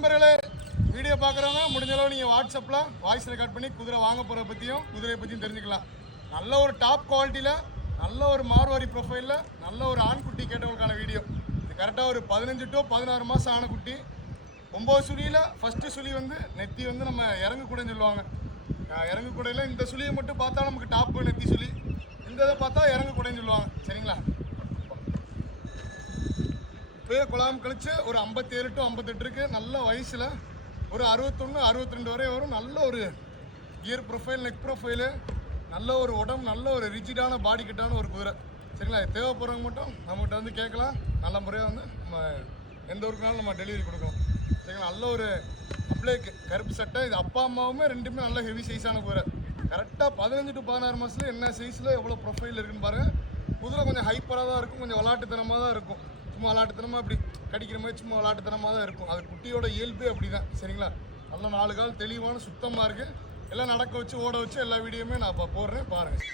நண்பர்களே, வீடியோ பார்க்குறவங்க முடிஞ்ச அளவு நீங்கள் வாட்ஸ்அப்பில் வாய்ஸ் ரெக்கார்ட் பண்ணி குதிரை வாங்க போகிற பற்றியும் குதிரையை பற்றியும் தெரிஞ்சுக்கலாம். நல்ல ஒரு டாப் குவாலிட்டியில் நல்ல ஒரு மார்வாரி ப்ரொஃபைலில் நல்ல ஒரு ஆண்குட்டி கேட்டவங்களுக்கான வீடியோ. இது கரெக்டாக ஒரு 15 to 16 மாதம் ஆன குட்டி. 9 சுழியில் ஃபஸ்ட்டு சுழி வந்து நெத்தி வந்து நம்ம இறங்கு கூடன்னு சொல்லுவாங்க. இறங்கு கூடையில் இந்த சுழியை மட்டும் பார்த்தா நமக்கு டாப்பு நெத்தி சுழி, இந்த இதை பார்த்தா இறங்கு கூடன்னு சொல்லுவாங்க. சரிங்களா? இப்போயே குழாம் கழிச்சு ஒரு 57 to 58 இருக்கு. நல்ல வயசில் ஒரு 61 62 வரை வரும். நல்ல ஒரு கியர் ப்ரொஃபைல், நெக் ப்ரொஃபைலு, நல்ல ஒரு உடம்பு, நல்ல ஒரு ரிஜிடான பாடி கிட்டான ஒரு குதிரை. சரிங்களா? தேவைப்படுறவங்க மட்டும் நம்மகிட்ட வந்து கேட்கலாம். நல்ல முறையாக வந்து நம்ம எந்த ஊருக்குனாலும் நம்ம டெலிவரி கொடுக்கலாம். சரிங்களா? நல்ல ஒரு அப்ளேக்கு கருப்பு சட்டை. இது அப்பா அம்மாவுமே ரெண்டுமே நல்ல ஹெவி சைஸான குதிரை. கரெக்டாக 15 to 16 மாதத்தில் என்ன சைஸில் எவ்வளோ ப்ரொஃபைல் இருக்குன்னு பாருங்கள். குதிரை கொஞ்சம் ஹைப்பராக தான் இருக்கும், கொஞ்சம் விளாட்டுத்தனமாக தான் இருக்கும். சும்மா விளாட்டுத்தனமாக அப்படி கடிக்கிற மாதிரி சும்மா விளாட்டுத்தனமாக தான் இருக்கும். அது குட்டியோட இயல்பே அப்படி தான். சரிங்களா? நல்ல 4 கால் தெளிவான சுத்தமாக இருக்குது. எல்லாம் நடக்க வச்சு ஓட வச்சு எல்லா வீடியோவுமே நான் இப்போ போடுறேன், பாருங்கள்.